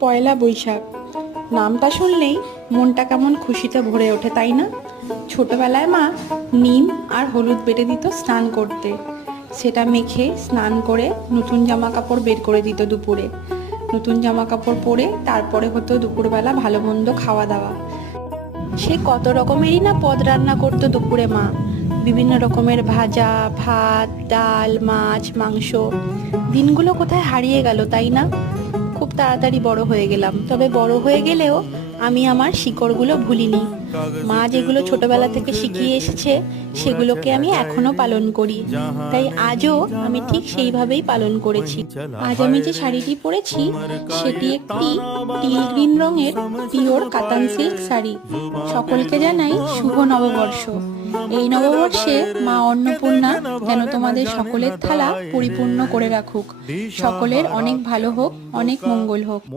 পয়লা বৈশাখ নামটা শুনলেই মনটা কেমন খুশিতে ভরে ওঠে, তাই না? ছোটবেলায় মা নিম আর হলুদ বেটে দিত স্নান করতে, সেটা মেখে স্নান করে নতুন জামা কাপড় বের করে দিত দুপুরে। নতুন জামা কাপড় পরে তারপরে হতো দুপুরবেলা ভালো মন্দ খাওয়া দাওয়া। সে কত রকমেরই না পদ রান্না করতো দুপুরে মা। বিভিন্ন রকমের ভাজা, ভাত, ডাল, মাছ, মাংস। দিনগুলো কোথায় হারিয়ে গেল, তাই না? খুব তাড়াতাড়ি বড় হয়ে গেলাম, তবে বড় হয়ে গেলেও আমি আমার শিকড়গুলো ভুলিনি। মা যেগুলো ছোটবেলা থেকে শিখিয়ে এসেছে সেগুলোকে আমি এখনো পালন করি। তাই আজও আমি ঠিক সেইভাবেই পালন করেছি। আজ আমি যে শাড়িটি পরেছি সেটি একটি টিল গ্রিন রঙের পিওর কাতান সিল্ক শাড়ি। সকলকে জানাই শুভ নববর্ষ। এই নববর্ষে মা অন্নপূর্ণা যেন তোমাদের সকলের থালা পরিপূর্ণ করে রাখুক। সকলের অনেক ভালো হোক, অনেক মঙ্গল হোক।